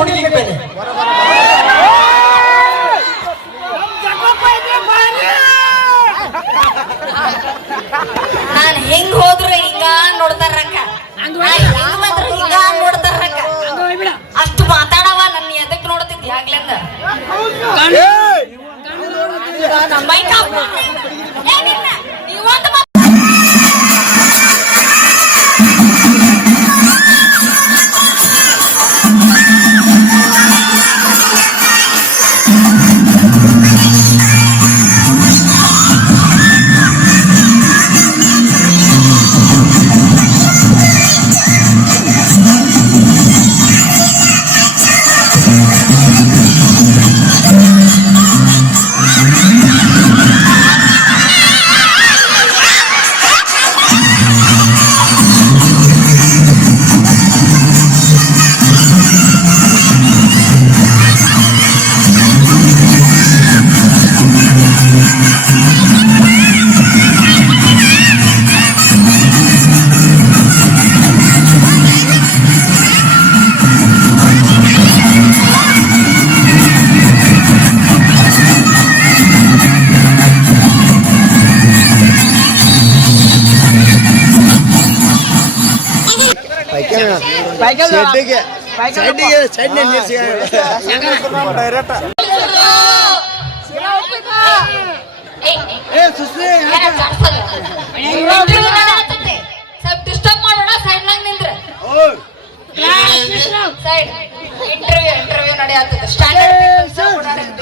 ಹುಡುಗಿಗೆ ಬೆಲೆ direct disturb ಮಾಡೋಣ ಸೈಡ್ ನಾಗ ನಿಂದ್ರೆ ಸೈಡ್ ಇಂಟರ್ವ್ಯೂ ಇಂಟರ್ವ್ಯೂ ನಡೆಯತ್ತದ ಸ್ಟ್ಯಾಂಡರ್ಡ್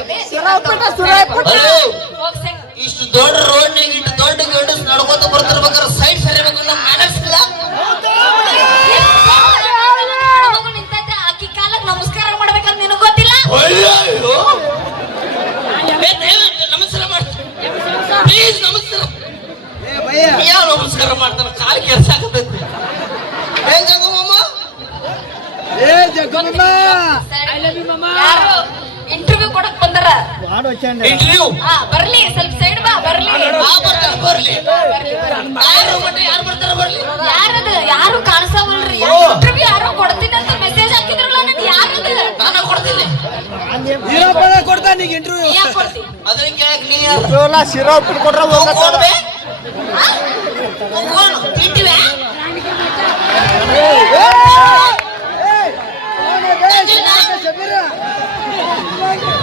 ಇಷ್ಟು ದೊಡ್ಡ ರೋಡ್ ಇಷ್ಟು ದೊಡ್ಡ ಗಂಡಸ್ ನಡ್ಕೋತ ಬರ್ತಿರ್ಬೇಕಾದ್ರೆ ಸೈಡ್ ಸರಿಬೇಕು ನಮ್ಮ ಮ್ಯಾನರ್ಸ್ ಇಲ್ಲ ಅಯ್ಯೋ ನಮಸ್ಕಾರ ಮಾಡಿ ಪ್ಲೀಸ್ ನಮಸ್ಕಾರ. ಯಾವ ನಮಸ್ಕಾರ ಮಾಡ್ತಾರ ಕಾಲು ಕೆಲಸ ಆಗತೈತಿ ಏ ಜಂಗಮಮ್ಮ ಏ ಜಗಮ್ಮ ಯಾರು? ಇಂಟರ್ವ್ಯೂ ಕೊಡಕ್ ಬಂದಾರ? ಇಂಟರ್ವ್ಯೂ ಹಾ ಬರ್ಲಿ ಸ್ವಲ್ಪ ಸೈಡ್ ಬಾ ಬರ್ಲಿ. ಆ ಬರ್ತಾರ ಬರ್ಲಿ. ಯಾರು ಮಟ್ಟ ಯಾರು ಬರ್ತಾರ ಬರ್ಲಿ? ಯಾರದು? ಯಾರು ಕಾಣಿಸವಲ್ರಿ? ಓ. ಇಂಟರ್ವ್ಯೂ ಯಾರೋ ಕೊಡ್ತೀನಿ ಕೊಡ್ತಾ ನೀಗ ಇಂಟರ್ವ್ಯೂ ನೀ ಯಾಕ್ ಕೊಡ್ತಿ ಅದನ್ನ ಕೇಳಕ್ ನೀ ಯಾರು ಶಿರಾ ಉಪ್ಪಿಟ್ಟು ಕೊಟ್ರ ಹೋಗ್ಬೇ ಹೋಗೋಣ ತಿಂತೀವಿ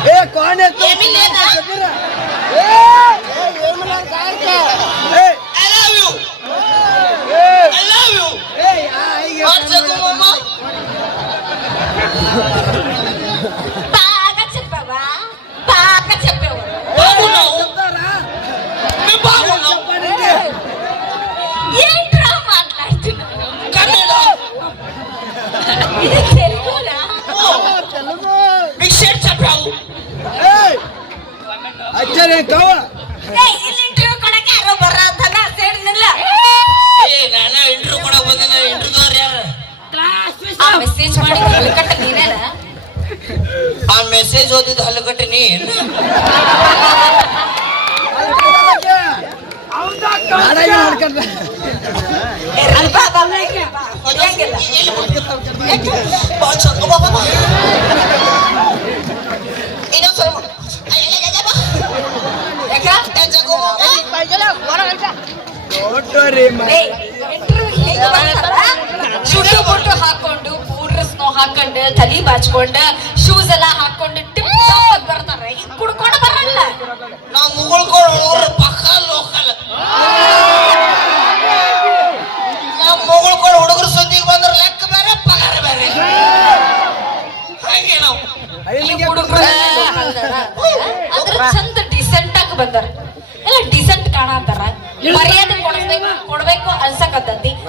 ಏ ಕೋಣೆ ಏಮಿಲ್ಲೇನ? ಏ I love you I love you what interview ಹೇಗ್ ಬರ್ತಾರ? ಶುಟು ಬುಟ್ಟು ಹಾಕೊಂಡು ಪೂರ್ಣ ಸ್ನೋ ಹಾಕೊಂಡು ತಲಿ ಬಾಚ್ಕೊಂಡು ಶೂಸ್ ಎಲ್ಲ ಹಾಕೊಂಡು ಟಿಪ್ ಟಾಪ್ ಆಗಿ ಬರ್ತಾರ ಈಗ ಕುಡ್ಕೊಂಡು ಬರಲ್ಲ ನಾವು ಮುಗುಳ್ಕೊಂಡು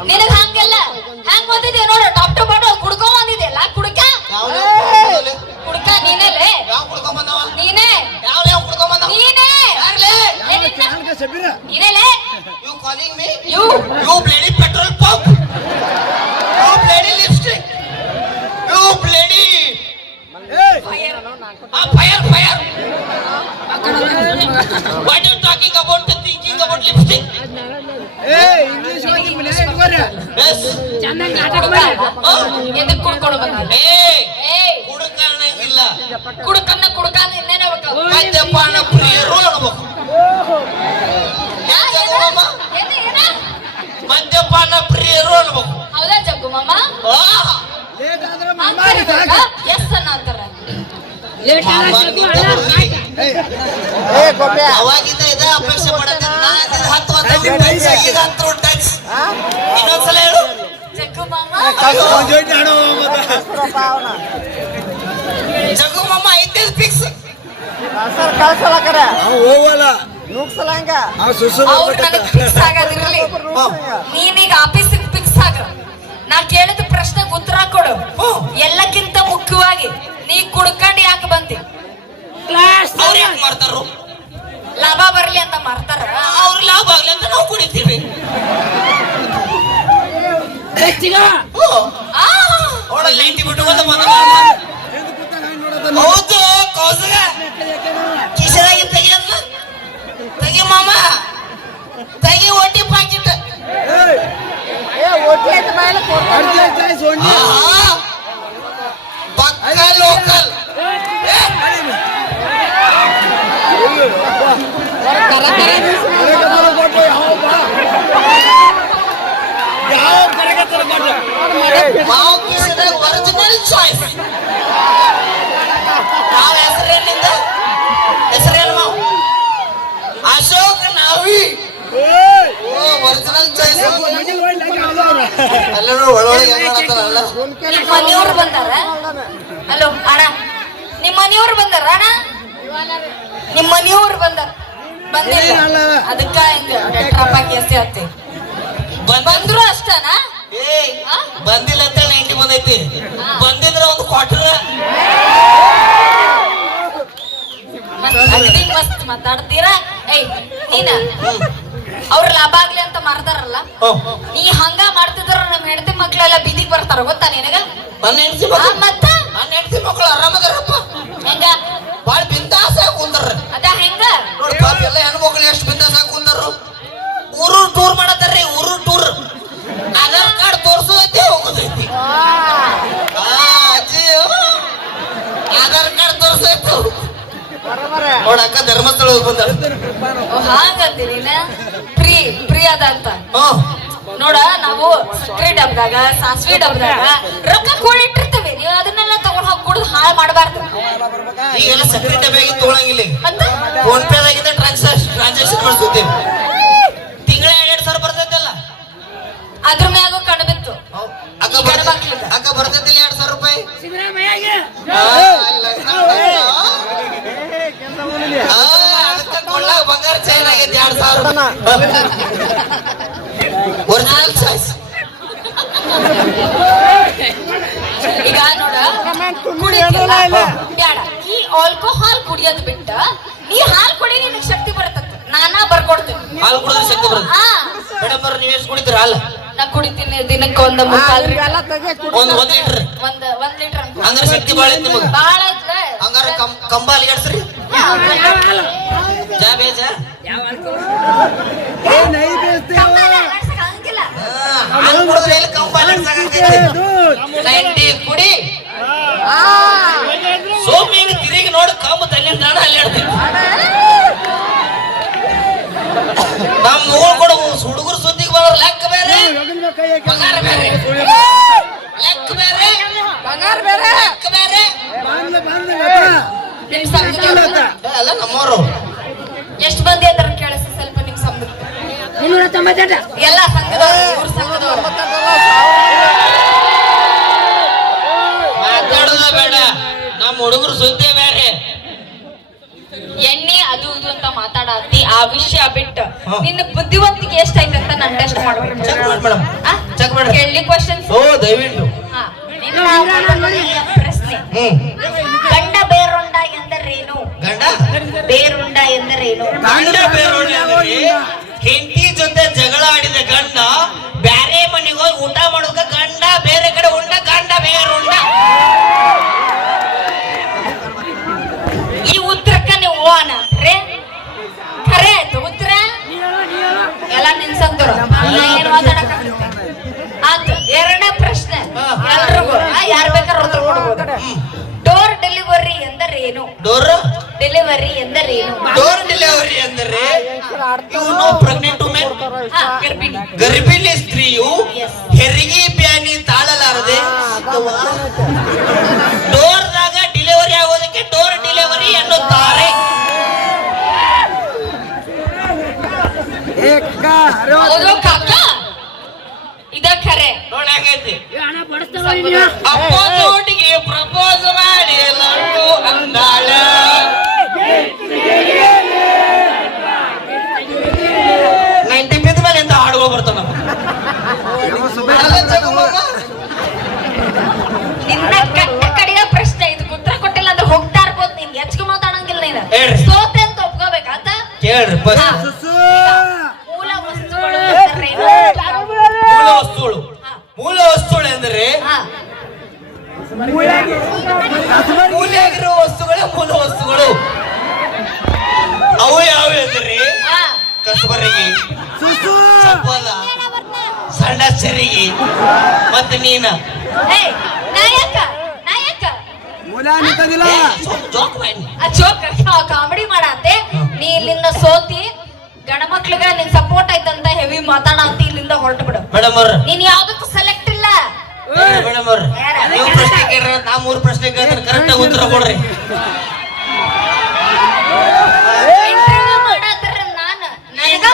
ನಿನಗ್ ಹಂಗಲ್ಲ ಹಂಗ್ ಬಂದಿದೆ ನೋಡು ಡಾಕ್ಟರ್ ಟು ಕುಡ್ಕೊ ಕುಡ್ಕೊ? ಬಂದಿದೆಯಲ್ಲ ಕುಡ್ಕ ಕುಡ್ಕ ನೀನೇಲೆ ಯಾವ ಕುಡ್ಕೊಂಡ್ ಬಂದವ? ನೀನೇ? ನೀನೇ? ಯಾರ್ಲೇ ಏನಿಲ್ಲ? Sabira ನೀನೇಲೆ you calling me you you bloody ಎದಕ್ ಕುಡ್ಕೊಂಡು ಏಯ್. ಕುಡುಕ ಕುಡ್ಕನ್ನ ಕುಡ್ಕಾದ ಇನ್ನೇನ ಮದ್ಯಪಾನ ಪ್ರಿಯರು ಅನ್ಬೇಕು ಮದ್ಯಪಾನ ಪ್ರಿಯರು ಅನ್ಬೇಕು ಹೌದಾ ಜಗ್ಗು ಮಾಮ? ಅಂತಾರ. ಎಸ್ ಇದೇ ಅಪೇಕ್ಷೆ ಪಡೋದಿಲ್ಲ ಹತ್ತು ಹತ್ತು ಈಗ ಹತ್ತು ಟಚ್ ಇನ್ನೊಂದ್ಸಲ ಹೇಳು. ಜಗ್ಗು ಮಾಮ. ಫಿಕ್ಸ್ ಸರ್ ಹೋಗಲ್ಲ. ಅವ್ರು ನನಗ್ ಆಗೋದಿರ್ಲಿ ನೀನೀಗ ಆಫೀಸಿಗೆ ಫಿಕ್ಸ್ ಆಗ ನಾ ಕೇಳಿದ ಪ್ರಶ್ನೆಗೆ ಉತ್ತರ ಕೊಡು. ಎಲ್ಲಕ್ಕಿಂತ ಮುಖ್ಯವಾಗಿ ನೀ ಕುಡ್ಕೊಂಡು ಯಾಕೆ ಬಂದಿ? ಅವ್ರು ಯಾಕೆ ಮಾಡ್ತಾರು ಲಾಭ ಬರ್ಲಿ ಅಂತ ಮಾಡ್ತಾರ ಅವ್ರ ಲಾಭ ಆಗ್ಲಿ ಅಂತ ನಾವು ಕುಡಿತೀವಿ. ಆ, ಅವಳ ಲೈಟಿ ಬಿಟ್ಟು ಬಂದ ಮನ ಎದ್ದು ಕೂತಾಗ ಹಂಗ್ ನೋಡೋದು ನೋಡಿ. ಹೌದು ಕೌಸಗ. ಕಿಶದಾಗಿ ತೆಗಿಯಲ್ಲ ತೆಗಿ ಮಾಮ. ತೆಗಿ ಒಟ್ಟಿ ಪಾಕಿಟ್. ಏಯ್, ಏ ಒಟ್ಟಿ ಐತೆ ಮೇಲೆ ಅಡ್ಗೆ ಐತೆ, ಸೊಂಡಿ. ಪಕ್ಕ ಲೋಕಲ್ ಕರೆಕತ್ತರ ಕೊಟ್ಟು ಯಾವ ಬಾ. ಯಾವ ಕರೆಕತ್ತರ ಕೊಟ್ಟು? ಮಾವು ಕಿಶದಾಗ ಒರಿಜಿನಲ್ ನಾವು ಹೆಸರೇನಿಂದ ಹೆಸರೇನು ಅಶೋಕ್ ನಾವಿ ಒರಿಜಿನಲ್ ಚಾಯ್ಸ್. ಎಲ್ಲರೂ ಮನೆಯವ್ರು ಬಂದಾರ ಹಲೋ ಅಣ್ಣ ನಿಮ್ಮ ಮನೆಯವ್ರು ಬಂದಾರ ಅಣ್ಣ ನಿಮ್ಮ ಮನೆಯವ್ರು ಬಂದಾರ ಬಂದಿಲ್ಲ? ಅದಕ್ಕ ಹಿಂಗ ಟೆಟ್ರಾಪಾಕಿ ಎಸ್ತಿ ಹತ್ತಿ. ಬಂದ್ರು ಅಷ್ಟನಾ? ಏ ಬಂದಿಲ್ಲ ಅಂತ ನೈಂಟಿ ಬಂದೈತಿ ಬಂದಿದ್ರ ಒಂದು ಕ್ವಾರ್ಟರ್ ಮಸ್ತ್ ಮಾತಾಡ್ತೀರಾ? ಏಯ್ ನೀನ? ಅವ್ರ ಲಾಭ ಆಗ್ಲಿ ಅಂತ ಮಾಡ್ತಾರಲ್ಲ ನೀ ಹಂಗ ಮಾಡ್ತಿದ್ರ ನಮ್ ಹೆಂಡತಿ ಮಕ್ಳೆಲ್ಲ ಬೀದಿಗೆ ಬರ್ತಾರ ಗೊತ್ತಾ ನಿನಗ? ನನ್ನ ಹೆಂಡತಿ ಮತ್ತ? ನನ್ನ ಹೆಂಡತಿ ಮಕ್ಳು ಆರಾಮದಾರಪ್ಪ ಹೆಂಗ? ಬಾಳ ಬಿಂದಾಸ ಕುಂತಾರ ಅದ ಹೆಂಗ? ನೋಡಿ ಪಾಪ ಎಲ್ಲ ಹೆಣ್ಮಕ್ಳು ಎಷ್ಟು ಬಿಂದಾಸ ಕುಂದರು ಊರು ಟೂರ್ ಮಾಡತ್ತಾರ್ರಿ ಊರು ಟೂರ್ ನೋಡಕ್ಕ ಧರ್ಮಸ್ಥಳ ಹೋಗಿ ಬಂದ. ಪ್ರೀ ಫ್ರೀ ಅದ ಅಂತ. ನೋಡ ನಾವು ಸಕ್ಕರೆ ಡಬ್ದಾಗ ಸಾಸ್ವಿ ಡಬ್ದಾಗ ರೊಕ್ಕ ಕೂಡಿಟ್ಟಿರ್ತೀವಿ. ನೀವು ಅದನ್ನೆಲ್ಲ ತಗೊಂಡ್ ಹೋಗಿ ಕುಡಿದು ಹಾಳು ಮಾಡಬಾರ್ದು. ಈಗೆಲ್ಲ ಸಕ್ಕರೆ ಡಬ್ಯಾಗಿ ತಗೊಳಂಗಿಲ್ಲ. ಫೋನ್ ಪೇದಾಗಿಂದ ಟ್ರಾನ್ಸಾಕ್ಷನ್ ಟ್ರಾನ್ಸಾಕ್ಷನ್ ಮಾಡಿಸ್ತೀವಿ ತಿಂಗಳ ಎರಡ್ ಸಾವಿರ ಬರ್ತೈತಲ್ಲ. ಅದ್ರ ಮ್ಯಾಗ ಅಕ್ಕ. ಅಕ್ಕ ಬರ್ತೈತಿಲ್ಲ ಎರಡ್ ಸಾವಿರ ರೂಪಾಯಿ? ಬಂಗಾರ ಚೈನ್ ಆಗೈತಿ ಎರಡ್ ಸಾವಿರ ಒರಿಜಿನಲ್ ಚಾಯ್ಸ್ ಈಗ ನೋಡ ಈ ಆಲ್ಕೋಹಾಲ್ ಕುಡಿಯೋದ್ ಬಿಟ್ಟ ನೀ ಹಾಲ್ ಕುಡಿ ನಿನಗ್ ಶಕ್ತಿ ಬರ್ತದ ನಾನಾ ಬರ್ಕೊಡ್ತೀನಿ. ಹಾಲ್ ಕುಡಿದ್ರೆ ಶಕ್ತಿ ಬರುತ್ತೆ. ಆ. ಮೇಡಮ್ ಅವ್ರ ನೀವ್ ಎಷ್ಟು ಕುಡಿತೀರ ಹಾಲು? ನಾ ಕುಡಿತೀನಿ ದಿನಕ್ಕೆ ಒಂದು ಮುಕ್ಕಾಲ್ ಎಲ್ಲ ತೆಗೆ ಒಂದ್ ಒಂದ್ ಲೀಟರ್. ಒಂದ್ ಒಂದ್ ಲೀಟರ್ ಅನ್ಕೊ ಹಂಗಾರ ಶಕ್ತಿ ಬಾಳ ಐತಿ ನಿಮಗ. ಬಾಳ ಐತ್ಲೆ ಹಂಗಾರ ಕಂ ಕಂಬಾಲ್ ಎಡ್ಸ್ರಿ ಜಾ ಬೇಜ? ಏ, ನೈ ಬೇಸ್ತೀವ. ಹಂಗಿಲ್ಲ ಹಾಲು ಕುಡಿದ್ರೆ ಎಲ್ಲಿ ಕಂಬಾಲ್ ಏ, dude. ನೈಂಟಿ ಕುಡಿ. ಸೋಮಿಗೆ ತಿರುಗಿ ನೋಡಿ ಕಂಬ ತಲ್ಲಿಂದ ಅಲ್ಲಿ ಹೇಳ್ತೀನಿ ನಮ್ಮ ಮೂಗಳು ಕೂಡ ಹುಡುಗರು ಲೆಕ್ಕ ಬೇರೆ ಮಾಡ್ಬೇಕು ಚೆಕ್ ಮಾಡಿ ಮೇಡಮ್? ಚೆಕ್ ಮಾಡಿ ಕೇಳಿ ಕ್ವೆಶ್ಚನ್ ಓ ದಯವಿಟ್ಟು. ಇದ ಖರೆ. ನೋಡಿ ಆಗೈತಿ ಹಣ ಅಪ್ಪ ಹುಡುಗಿ ಪ್ರಪೋಸ್ ಮಾಡಿ ಲಡ್ಡು ಅಂದಾಳ. ನೈಂಟಿ ಬಿದ್ದ ಮೇಲೆ ಎಂತ ಹಾಡುಗಳು ಬರ್ತಾವ? ನಿನ್ನ ಕಟ್ಟ ಕಡೆಯ ಪ್ರಶ್ನೆ ಇದು ಉತ್ತರ ಕೊಟ್ಟಿಲ್ಲ ಅಂದ್ರೆ ಹೋಗ್ತಾ ಇರ್ಬೋದು ನೀನ್. ಹೆಚ್ಚಿಗೆ ಮಾತಾಡಂಗಿಲ್ಲ ನೀನು. ಸೋತೆ ಅಂತ ಒಪ್ಕೋಬೇಕಾತ ಕೇಳ್ರಿ ಹಾ. ಫಸ್ಟ್ ಸುಸು ಮೂಲ ವಸ್ತುಗಳು ಎಂದರೇನು? ಮೂಲ ವಸ್ತುಗಳು ಮೂಲ ಹಾ. ಮೂಲೆಯಾಗಿರುವ ವಸ್ತುಗಳೇ ಮೂಲ ವಸ್ತುಗಳು. ಅವು ಯಾವ ಅಂದ್ರೆ? ಕಸಬರಿಗೆ ಚಪ್ಪಲ ಸಣ್ಣ ಸರಿಗೆ ಮತ್ತೆ ನೀನ ಕಾಮಿಡಿ ಮಾಡತ್ತೆ. ನೀ ಇಲ್ಲಿಂದ ಸೋತಿ ಗಣ ಮಕ್ಳಿಗೆ ನಿನ್ ಸಪೋರ್ಟ್ ಆಯ್ತಂತ ಹೆವಿ ಮಾತಾಡಂತಿ ಇಲ್ಲಿಂದ ಹೊರಟು ಬಿಡು. ಮೇಡಮ್ ಅವ್ರ. ನೀನ್ ಯಾವ್ದಕ್ಕೂ ಸೆಲೆಕ್ಟ್ ಇಲ್ಲ. ಮೇಡಮ್ ಅವ್ರ ನೀವು ಪ್ರಶ್ನೆ ಕೇಳ್ರ ನಾ ಮೂರು ಪ್ರಶ್ನೆ ಕೇಳಿದ್ರೆ ಕರೆಕ್ಟ್ ಆಗಿ ಉತ್ತರ ಕೊಡ್ರಿ.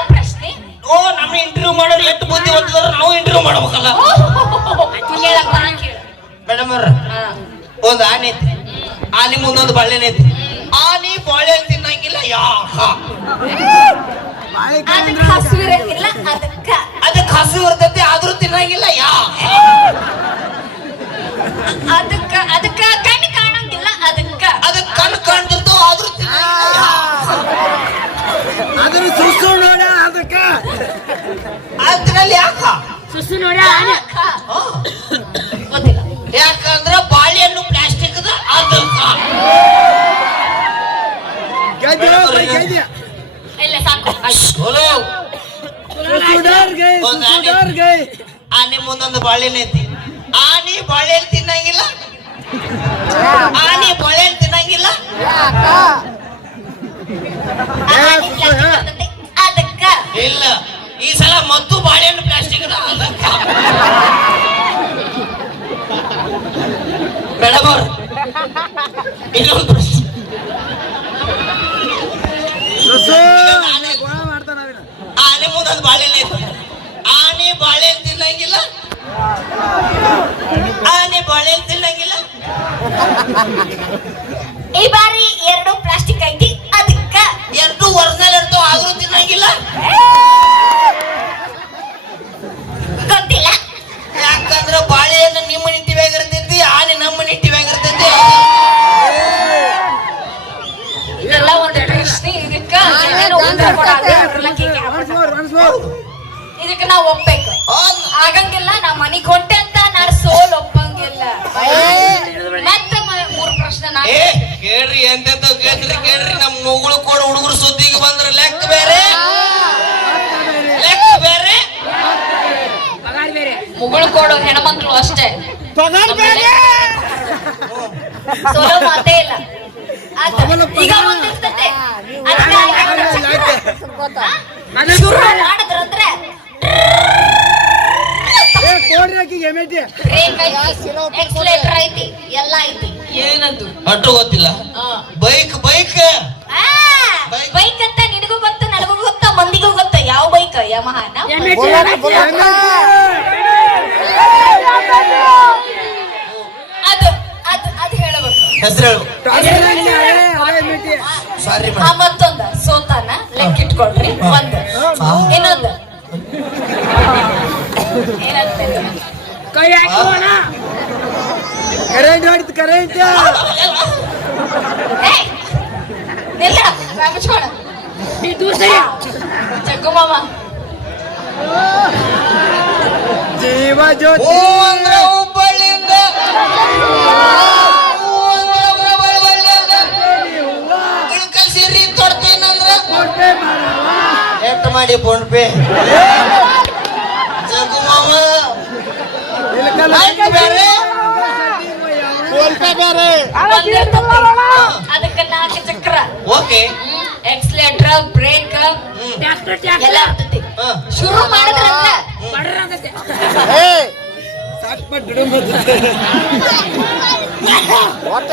ಪ್ರಶ್ನೆ? ಓ ನಮ್ಮ ಇಂಟರ್ವ್ಯೂ ಮಾಡೋರು ಎಷ್ಟು ಬುದ್ಧಿ ನಾವು ಇಂಟರ್ವ್ಯೂ ಮಾಡ್ಬೇಕಲ್ಲ. ಮೇಡಮ್ ಅವ್ರ. ಒಂದು ಆನೆ ಐತಿ. ಆನೆ ಮುಂದೊಂದು ಬಾಳೆನೆ ಐತಿ. ಆನೆ ಬಾಳೆ ತಿನ್ನಂಗಿಲ್ಲ ಬಾಯಿ ಅದಕ್ಕೆ ಹಸು ಇರಂಗಿಲ್ಲ ಅದಕ್ಕೆ. ಅದಕ್ಕೆ ಹಸು ಇರ್ತೈತಿ ಆದ್ರೂ ತಿನ್ನಂಗಿಲ್ಲ ಯಾಕ? ಅದಕ್ಕ ಕಣ್ಣು ಕಾಣಂಗಿಲ್ಲ ಅದಕ್ಕ. ಅದಕ್ಕೆ ಕಣ್ಣು ಕಾಣ್ತಿರ್ತಾವ ಆದ್ರೂ ಅದನ್ನ ಸುಸು ನೋಡ ಅದಕ್ಕ. ಅದ್ರಲ್ಲಿ ಯಾಕ? ಸುಸು ನೋಡ ಗೊತ್ತಿಲ್ಲ ಯಾಕಂದ್ರ ಬಾಳೆಹಣ್ಣು ಪ್ಲಾಸ್ಟಿಕ್ ಅದಕ್ಕ ಇಲ್ಲ ಸಾಕು. ಚಲೋ ಆನೆ ಮುಂದೊಂದು ಬಾಳೆಹಣ್ಣು ಐತಿ. ಆನೆ ಬಾಳೆಹಣ್ಣು ತಿನ್ನಂಗಿಲ್ಲ ಆನೆ ಬಾಳೆಹಣ್ಣು ತಿನ್ನಂಗಿಲ್ಲ? ಅದಕ್ಕ. ಇಲ್ಲ. ಈ ಸಲ ಮದ್ದು ಬಾಳೆಹಣ್ಣು ಪ್ಲಾಸ್ಟಿಕ್ ಮೇಡಮ್ ಅವ್ರ ಇನ್ನೊಂದು ಪ್ರಶ್ನೆ ಸುಸು ನಾನೇ. ಗೋಳ ಮಾಡ್ತಾನ ಅವಿನ ಆನೆ ಮುಂದೊಂದು ಬಾಳೆಹಣ್ಣು ಐತಿ ಆನೆ ಬಾಳೆಹಣ್ಣು ತಿನ್ನಂಗಿಲ್ಲ ಆನೆ ಬಾಳೆಹಣ್ಣು ತಿನ್ನಂಗಿಲ್ಲ ಈ ಬಾರಿ ಎರಡು ಪ್ಲಾಸ್ಟಿಕ್ ಐತಿ ಅದಕ್ಕ. ಎರಡು ಒರಿಜಿನಲ್ ಇರ್ತಾವ ಆದ್ರೂ ತಿನ್ನಂಗಿಲ್ಲ. ಗೊತ್ತಿಲ್ಲ. ಯಾಕಂದ್ರ ಬಾಳೆಹಣ್ಣು ನಿಮ್ಮ ನಿಟ್ಟಿವ್ಯಾಗ ಇರ್ತೈತಿ ಆನೆ ನಮ್ಮ ನಿಟ್ಟಿವ್ಯಾಗ ಇರ್ತೈತಿ. ಇದೆಲ್ಲ ಒಂದು ಪ್ರಶ್ನೆ ಇದಕ್ಕ. ಇದಕ್ಕೆ ನಾವು ಒಪ್ಬೇಕು. ಆಗಂಗಿಲ್ಲ ನಾ ಮನಿಗ್ ಕೊಟ್ಟೆ ಅಂತ ನಾನು ಸೋಲ್ ಒಪ್ಪಂಗಿಲ್ಲ ಮತ್ತೆ ಮ- ಮೂರ್ ಪ್ರಶ್ನೆ ನಾ ಏ ಕೇಳ್ರಿ ಎಂತೆಂತ ಕೇಳ್ರಿ ಕೇಳ್ರಿ ನಮ್ಮ ಮಗಳು ಕೂಡ ಹುಡುಗರು ಸುದ್ದಿಗೆ ಬಂದ್ರ ಲೆಕ್ಕ ಬೇರೆ. ಲೆಕ್ಕ ಬೇರೆ. ಮುಗುಳು ಕೊಡು ಹೆಣ್ಮಕ್ಳು ಅಷ್ಟೇ. ಪಗಾರ್ ಬೇರೆ. ಸೋಲೋ ಮಾತೇ ಇಲ್ಲ. ಈಗ ಒಂದಿರ್ತತೆ. ಅದಕ್ಕೆ ಎಮೆಟಿ ಐತಿ ಎಲ್ಲ ಐತಿ. ಏನದು? ಅಟ್ಟು ಗೊತ್ತಿಲ್ಲ. Bike bike. ಬೈಕ್. ಅಂತ ನಿನಗೂ ಗೊತ್ತು ನನಗೂ ಗೊತ್ತ ಮಂದಿಗೂ ಗೊತ್ತ. ಯಾವ ಬೈಕ್ ಯಮಹಾನ ಅದು ಅದು ಅದು ಹೇಳಬೇಕು. ಹೆಸರು ಹೇಳು. ಸಾರಿ ಆ ಮತ್ತೊಂದ ಸೋತಾನ? ಲೆಕ್ಕ ಇಟ್ಕೊಳ್ರಿ ಒಂದು. ಇನ್ನೊಂದು. ಏನಂತ ಕೈ ಹಾಕೋಣ ಕರೆಂಟ್ ಹೊಡಿತು ಕರೆಂಟ್ ಏಯ್! ನಿಲ್ಲ ಮುಚ್ಕೋಣ ಜಗ್ಗು ಮಾಮ ಜೀವ ಜ್ಯೋತಿ ಹೂ ಅಂದ್ರ ಹುಬ್ಬಳ್ಳಿಯಿಂದ ಹೂ ಅಂದ್ರ ಹುಬ್ಬಳ್ಳಿಯಿಂದ ಇಳ್ಕಲ್ ಸೀರೆ ತೊಡ್ತೀನಂದ್ರ ಕೊಟ್ಟೆ ಮಾಡವ ಎಟ್ ಮಾಡಿ ಫೋನ್ ಪೇ ಬೇರೆ? ಅದಕ್ಕೆ ನಾಲ್ಕು ಚಕ್ರ. ಓಕೆ. ಎಕ್ಸ್ಲೇಟರ್ ಬ್ರೇಕ್ ಎಲ್ಲ ಇರ್ತತಿ ಹಾ. ಶುರು ಮಾಡಿದ್ರೆ. ಒಟ್ಟ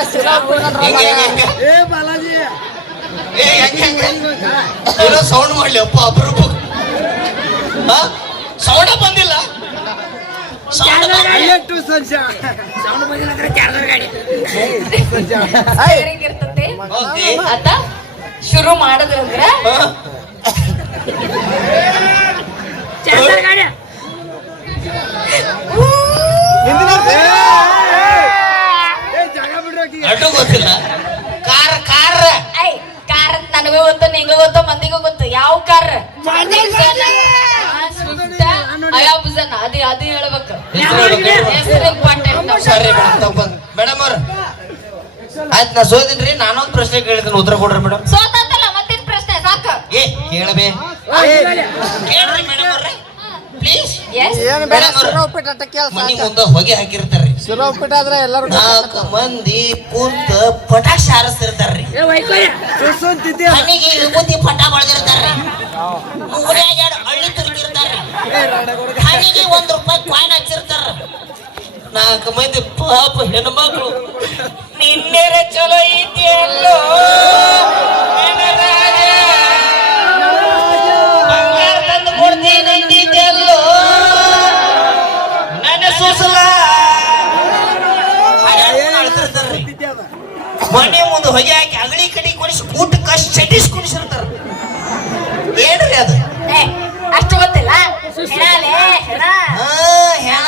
ಹೆಂಗೆ ಏ ಬಾಲಾಜಿ. ಏ ಸೌಂಡ್ ಮಾಡ್ಲಿ ಅಪ್ಪ ಅಪರೂಪ. ಸೌಂಡ ಬಂದಿಲ್ಲ? ಶುರು ಮಾಡಿದ್ರಂದ್ರ ಏ ಜಾಗ ಬಿಡ್ರಿ ಆಕಿಗೆ. ಅಡ್ಡು ಗೊತ್ತಿಲ್ಲ. Car car. ಐ ಕಾರ್ ಅಂತ ನನಗೂ ಗೊತ್ತು ನಿಂಗೂ ಗೊತ್ತು ಮಂದಿಗೂ ಗೊತ್ತು. ಯಾವ ಕಾರ್? ಅದೇ ಅದು ಹೇಳ್ಬೇಕು. ಮೇಡಮ್ ಅವ್ರ. ಆಯ್ತು ನಾ ಸೋದಿನ್ರಿ ನಾನೊಂದು ಪ್ರಶ್ನೆ ಕೇಳಿದ್ದೀನಿ ಉತ್ತರ ಕೊಡ್ರಿ ಮೇಡಮ್. ಸೋತಂತಲ್ಲ ಮತ್ತೇನ್ ಪ್ರಶ್ನೆ? ಸಾಕ. ಏ ಕೇಳಬೇ. ಕೇಳ್ರಿ ಮೇಡಮ್ ಅವ್ರೆ. ಪ್ಲೀಸ್ ಮನಿ ಮುಂದೆ ಹೊಗೆ ಹಾಕಿರ್ತಾರ್ರಿ. ಉಪ್ಪಿಟ್ಟು ಆದ್ರೆ ಎಲ್ಲರೂ ನಾಲ್ಕು ಮಂದಿ ಕುಂತ ಪಟಾಕ್ಷ ಹಾರಿಸ್ತಿರ್ತಾರ್ರಿ. ಮನೆಗೆ ಪಟ ಬಳದಿರ್ತಾರ್ರಿ ಎರಡು ಹಳ್ಳಿ ತುರ್ತಿರ್ತಾರ್ರಿ ಮನೆಗೆ ಒಂದ್ ರೂಪಾಯಿ ಕಾಯಿನ್ ಹಚ್ಚಿರ್ತಾರ ನಾಲ್ಕು ಮಂದಿ ಪಾಪ ಹೆಣ್ಮಕ್ಳು. ನಿನ್ನೆರ ಚಲೋ ಐತಿ ಅಲ್ಲೋ. ನನ್ನ ನನ್ನ. ಮನೆ ಮುಂದೆ ಹೊಗೆ ಹಾಕಿ ಅಗಳಿ ಕಡೆ ಕೊಡಿಸಿ ಊಟಕ್ಕೆ ಕಷ್ಟ ಚಟಿಸ್ ಕುಡಿಸಿರ್ತಾರ ಏನ್ರಿ ಅದು ಏ, ಅಷ್ಟು ಗೊತ್ತಿಲ್ಲ ಹೆಣಾಲೆ ಹೆಣ ಆ, ಹೆಣ.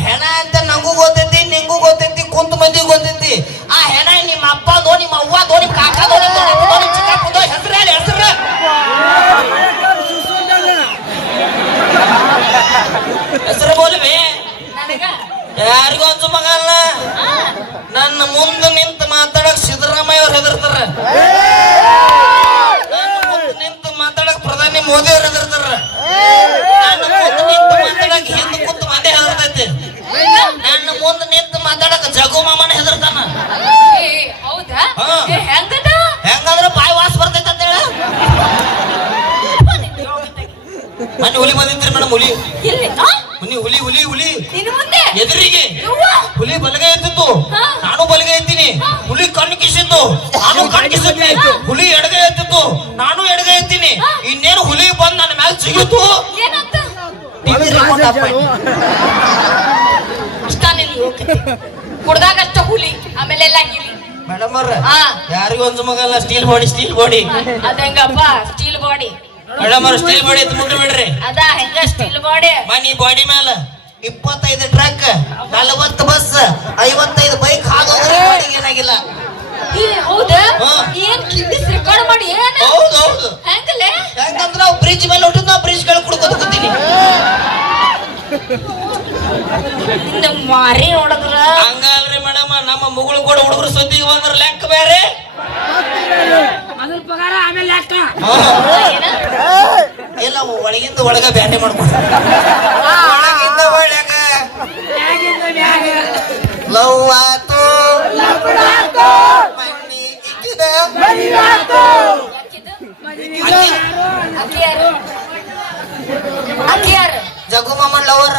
ಹೆಣ. ಅಂತ ನಂಗೂ ಗೊತ್ತೈತಿ ನಿಂಗೂ ಗೊತ್ತೈತಿ ಕುಂತ ಮಂದಿ ಗೊತ್ತೈತಿ. ಆ ಹೆಣ ನಿಮ್ಮ ಅಪ್ಪದೋ ನಿಮ್ಮ ಅವ್ವದೋ ನಿಮ್ಮ ಕಾಕದೋ ನಿಮ್ಮ ದೊಡ್ಡಪ್ಪದೋ ನಿಮ್ಮ ಚಿಕ್ಕಪ್ಪದೋ ಹೆಸರು ಹೇಳಿ ಹೆಸರು. ಹೆಸರು ಬೋಲ್ವಿ ಯಾರಿಗೂ ಅನ್ಸು ಮಗಲ್ಲ ನನ್ನ ಮುಂದೆ ನಿಂತು ಮಾತಾಡಕ್ ಸಿದ್ದರಾಮಯ್ಯ ಅವ್ರು ಹೆದರ್ತಾರ. ನನ್ನ ಮುಂದೆ ನಿಂತು ಮಾತಾಡಕ್ ಪ್ರಧಾನಿ ಮೋದಿ ಅವ್ರು ಹೆದರ್ತಾರ. ಹುಲಿ. ಹುಲಿ ಆ? ಹುಲಿ ಹುಲಿ ಹುಲಿ ನಿನ್ ಮುಂದೆ? ಎದುರಿಗೆ. ಯವ್ವ. ಹುಲಿ ಬಲಗೈ ಎತ್ತಿತ್ತು. ಹಾ. ನಾನು ಬಲಗೈ ಎತ್ತೀನಿ. ಹುಲಿ ಕಣ್ಣು ಕಿಸಿತ್ತು. ನಾನು ಕಣ್ಣು ಕಿಸಿದ್ನಿ. ಹುಲಿ ಎಡಗೈ ಎತ್ತಿತ್ತು. ನಾನು ಎಡಗೈ ಎತ್ತೀನಿ. ಹಾ. ಇನ್ನೇನು ಹುಲಿ ಬಂದ್ ನನ್ನ ಮ್ಯಾಲ ಸಿಗಿತ್ತು? ಏನಂತ. ಕುಡ್ದಾಗ ಅಷ್ಟ ಹುಲಿ ಆಮೇಲೆ ಎಲ್ಲ ಗಿಲಿ ಮೇಡಮ್ ಅವ್ರ ಹಾ. ಯಾರಿಗೂ ಒಂದು ಮಗಲ್ಲ ಸ್ಟೀಲ್ ಬಾಡಿ ಸ್ಟೀಲ್ ಬಾಡಿ ಅದಂಗಪ್ಪ ಸ್ಟೀಲ್ ಬಾಡಿ ಮೇಡಮ್ ಅವ್ರ ಸ್ಟೀಲ್ ಬಾಡಿ ಮುಂದೆ ಬಿಡ್ರಿ. ಅದ ಹೆಂಗ ಸ್ಟೀಲ್ ಬಾಡಿ ಮನಿ ಬಾಡಿ ಮ್ಯಾಲ ಇಪ್ಪತ್ತೈದು ಟ್ರಕ್ ನಲವತ್ತು ಬಸ್ ಐವತ್ತೈದು ಬೈಕ್ ಹಾಕೋದ್ರೆ ಬಾಡಿಗೆ ಏನಾಗಿಲ್ಲ ಹೌದಾ. ಏನ್ ಕಿಂಡಿಸ್ ರೆಕಾರ್ಡ್ ಮಾಡಿ? ಏನ? ಹೌದು ಹೌದು. ಹೆಂಗಲೇ? ಯಾಕಂದ್ರೆ ನಾವು ಬ್ರಿಡ್ಜ್ ಮೇಲೆ ಹೊಟ್ಟು ನಾವು ಬ್ರಿಡ್ಜ್ಗಳು ಕುಡ್ಕೋತ ಕೂತೀನಿ ಮಾರಿ ನೋಡಿದ್ರ? ಹಂಗಲ್ರಿ ಮೇಡಮ್ ನಮ್ಮ ಮುಗುಳು ಕೂಡ ಹುಡುಗರು ಸುದ್ದಿಗೆ ಬಂದ್ರ ಲೆಕ್ಕ ಬೇರೆ ಎಲ್ಲ ಒಳಗಿಂದ ಒಳಗ ಬ್ಯಾಟೆ ಮಾಡ್ಕೊಂಡು ಒಳಗಿಂದ ಒಳಗ. ಲವ್ ಆತು ಮಣ್ಣಿ ಇಕ್ಕಿದ. ಅಕ್ಕಿ. ಯಾರು ಜಗ್ಗು ಮಾಮನ್ ಲವರ್.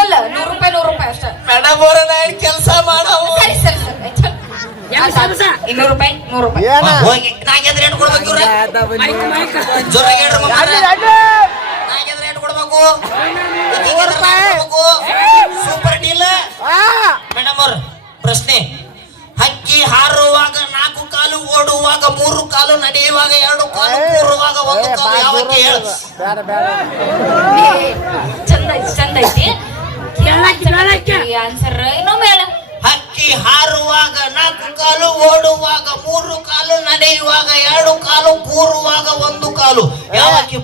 ಕೆಲಸ ಮೇಡಮ್ ಅವ್ರ ನಾ ಕೆಲಸ ಮಾಡವು. ಸರಿ ಸರಿ ಸರಿ. ಇನ್ನೂರು ರೂಪಾಯಿ ನೂರು ರೂಪಾಯಿ. ಏನ? ಹೋಗಿ. ಕೊಡ್ಬೇಕು ಇವ್ರೆ? ಜೋರಾಗಿ ಹೇಳ್ರಿ ಮಮ್ಮ. ನಾ ಗೆದ್ರ ಕೊಡ್ಬೇಕು? ಈಕಿ ಗೆದ್ರ ಕೊಡ್ಬೇಕು? ಸೂಪರ್ ಡೀಲ್ ಮೇಡಮ್ ಅವ್ರ ಪ್ರಶ್ನೆ. ಹಕ್ಕಿ ಹಾರುವಾಗ ನಾಲ್ಕು ಕಾಲು ಓಡುವಾಗ ಮೂರು ಕಾಲು ನಡೆಯುವಾಗ ಎರಡು ಕಾಲು ಕೂರುವಾಗ ಒಂದು ಕಾಲು. ಯಾವಕ್ಕೆ ಹೇಳು ಐತಿ ಚಂದ ಐತಿ. ಆನ್ಸರ್ ಇನ್ನೊಮ್ಮೆ ಹೇಳ ಹಕ್ಕಿ ಹಾರುವಾಗ ನಾಲ್ಕು ಕಾಲು ಓಡುವಾಗ ಮೂರು ಕಾಲು ನಡೆಯುವಾಗ ಎರಡು ಕಾಲು ಕೂರುವಾಗ ಒಂದು ಕಾಲು.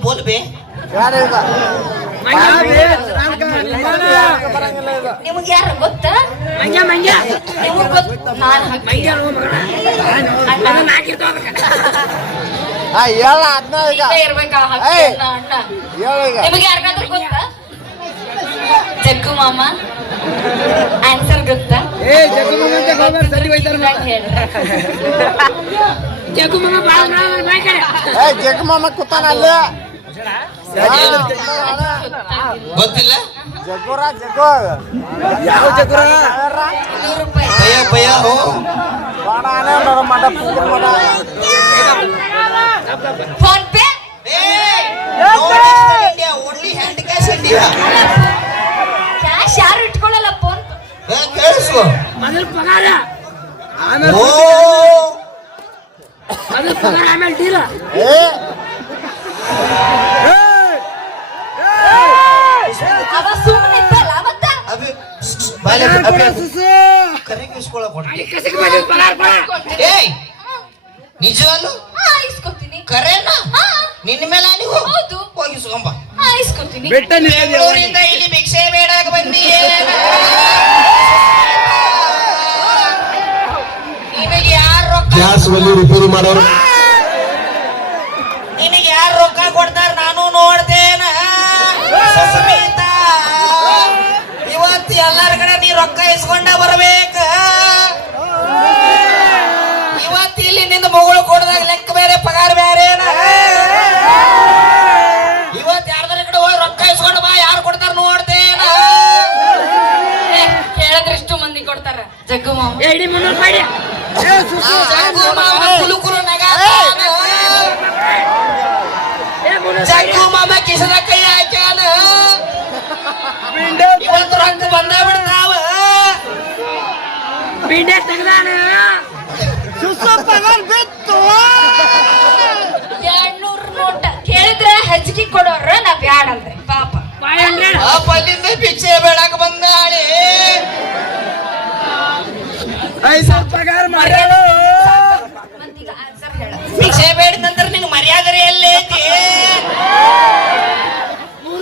ಬೋಲ್ಬೆ ಯಾರು ಇಲ್ಲ. ಯಾರಿಗೂ ನಿಮ್ಗೆ ಯಾರು ಗೊತ್ತಾ? ನಿಮಗ್ ಗೊತ್ತ? ನಾನ್ ಹಾಕ್ತೀನಿ. ಅಣ್ಣ ಇರ್ಬೇಕಾ ಏಯ್. ಅಣ್ಣ, ನಿಮಗೆ ಯಾರಿಗಾದ್ರೂ ಗೊತ್ತಾ? ಜಗ್ಗು ಮಾಮ ಆನ್ಸರ್ ಗೊತ್ತಾ ಏ ಜಗ್ಗು ಮಗ ಅಂತ ಗೋಬರ್ ಸರಿ ಹೋಯ್ತಾರ ಇದ್ರಾಗ್ ಹೇಳ್ರಿ. ಜಗ್ಗು ಮಗ ಬಾಳ ಬಾಯ್ ಕಡೆ ಏ ಜಗ್ ಮಾಮ ಕೂತಾನ ಅಲ್ಲಿ ಗೊತ್ತಿಲ್ಲ ಜಗ್ಗುರ ಜಗ್ಗು ಯಾವ ಜಗ್ಗುರ ನೂರು ರೂಪಾಯಿ ಭಯ ಭಯ ಹೋ ಬಾಡ ಆನೆ ನೋಡು ಮಡ ಪೂಜೆ ಮಾಡ PhonePe India only hand ಮೊದಲು ಪಗಾರ. ಮೊದಲು ಆಮೇಲೆ ಡೀಲ ಇಸ್ಕೊತೀನಿ ಕರೆನಾ? ಹಾ. ನಿನ್ನ ಮೇಲೆ ನೀವು ಹೌದು. ಹೋಗಿ ಇಸ್ಕೊಂಬ. ಹಾ ಇಸ್ಕೊತೀನಿ ಬೆಟ್ಟ ಬೆಂಗಳೂರಿಂದ ಇಲ್ಲಿ ಭಿಕ್ಷೆ ಬೇಡಾಕ ಬಂದಿ ಗ್ಯಾಸ್ ಒಲಿ ರಿಪೇರಿ ಮಾಡೋರು. ನಿನಗೆ ಯಾರು ರೊಕ್ಕ ಕೊಡ್ತಾರ ನಾನು ನೋಡ್ತೇನೆ. ಇವತ್ತು ಎಲ್ಲಾರ ಕಡೆ ನೀ ರೊಕ್ಕ ಇಸ್ಕೊಂಡ ಬರ್ಬೇಕ. ಇವತ್ತು ಇಲ್ಲಿ ನಿಂದ ಮಗಳು ಕೊಡದಾಗ ಲೆಕ್ಕ ಬೇರೆ ಪಗಾರ ಬೇರೆ ಇವತ್ತು ಯಾರ್ದಾರ ಕಡೆ ಹೋಗಿ ರೊಕ್ಕ ಇಸ್ಕೊಂಡು ಬಾ ಯಾರು ಕೊಡ್ತಾರ ನೋಡ್ತೇನ. ಏ, ಕೇಳಿದ್ರೆ ಇಷ್ಟು ಮಂದಿ ಕೊಡ್ತಾರ. ಜಗ್ಗು ಮಾಮ ಏಡಿ ಮುನ್ನೂರು ಮಾಡಿ ಜಗ್ಗು ಮಾಮ ಕಿಸದ ಕೈ ಹಾಕ್ಯಾನ ಇವತ್ತು ರೊಕ್ಕ ಬಂದ ಬಿಡ್ತಾವ ಬಿಂಡೆ ತೆಗ್ದಾನ ನೋಟ ಕೇಳಿದ್ರೆ ಹಜ್ಗಿ ಕೊಡೋರು ನಾ ಬ್ಯಾಡ ಪಾಪ ಅಲ್ಲಿಂದ ಭಿಕ್ಷೆ ಬೇಡಾಕ ಬಂದಾಳೆ ಐದು ಪಗಾರ ಮಾಡ್ಯಾಳು ಭಿಕ್ಷೆ ಬೇಡಿದಂದ್ರೆ ನಂತರ ಮರ್ಯಾದರೆ ಎಲ್ಲಿ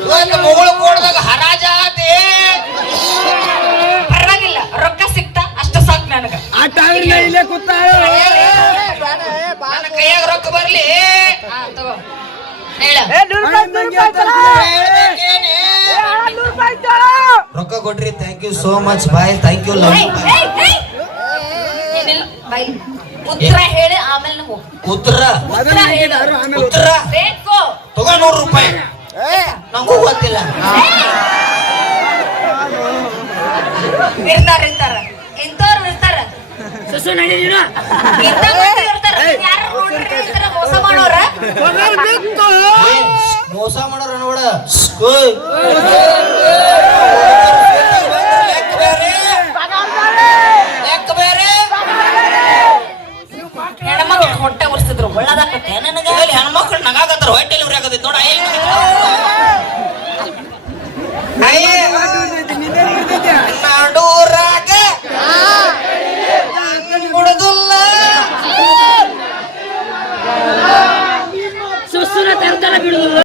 ಒಂದು ಇವತ್ತು ಕೋಡ್ದಾಗ ಕೊಡ್ದಾಗ ಹರಾಜಾತಿ ಪರವಾಗಿಲ್ಲ ರೊಕ್ಕ ಸಿಕ್ತಾ ಅಷ್ಟ ಸಾಕು ನನಗೆ. ಇಲ್ಲೇ ಕೂತ ನನ್ನ ಕೈಯಾಗ ರೊಕ್ಕ ಬರ್ಲಿ. ಹಾ ತಗೋ. ಹೇಳ. ರೊಕ್ಕ ಕೊಟ್ರಿ thank you so much bye thank you love ಏಯ್, ಏಯ್, ಏಯ್. ಏನಿಲ್ಲ, ಬೈ. ಉತ್ತರ ಹೇಳಿ ಆಮೇಲೆ ನಾವು ಉತ್ತರ. ಉತ್ತರ? ಹೇಳಿ. ಉತ್ತರ? ಬೇಕು. ತಗೋ ನೂರು ರೂಪಾಯಿ. ನಂಗೂ ಗೊತ್ತಿಲ್ಲ. ಇರ್ತಾರ ಇರ್ತಾರ. ಇಂಥವ್ರು ಇರ್ತಾರ. ಸಸು ನಡಿ ನೀನು? ಇಂಥ ಮಂದಿ ಇರ್ತಾರ. ಯಾರು ನೋಡ್ರಿ ಥರ ಮೋಸ ಮಾಡೋರ? ಮೋಸ ಮಾಡೋರ ನೋಡ. ಕುಂತಿದ್ರು ಹೆಣ್ಮಕ್ಳು ನಗಾಕತ್ತಾರ ಹೊಟ್ಟೆ ಉರಿ ಆಗತ್ತೆ ನೋಡ ನಾಡೂರಾಗ ತರ್ತಾರ